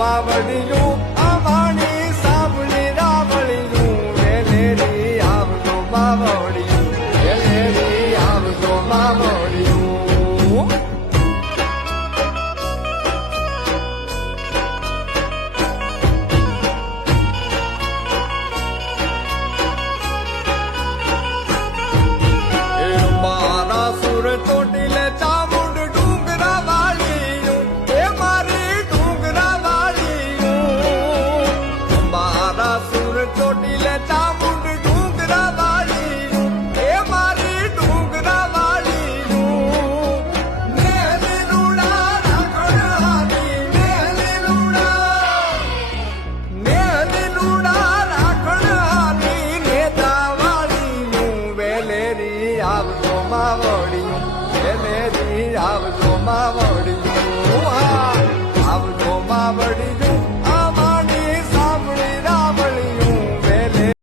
માવડિયું અમારી સાબલી રાવળિયું વેલેરી આવજો માવડિયું વેલેરી આવજો માવડિયું મારા સુર ચોટીલે ચામુંડ ડુંગરા વાળીયું એ મારી ડુંગરા વાળીયું મારા સુર ચોટીલે ચામુંડ ડુંગરા વાળીયું એ મારી ડુંગરા વાળીયું મેલી લુડા રાખડવાની મેલી લુડા રાખડવાની નેતા વાળીયું વેલેરી આવજો માવડિયું વેલેરી આવજો માવડિયું આવજો માવડિયું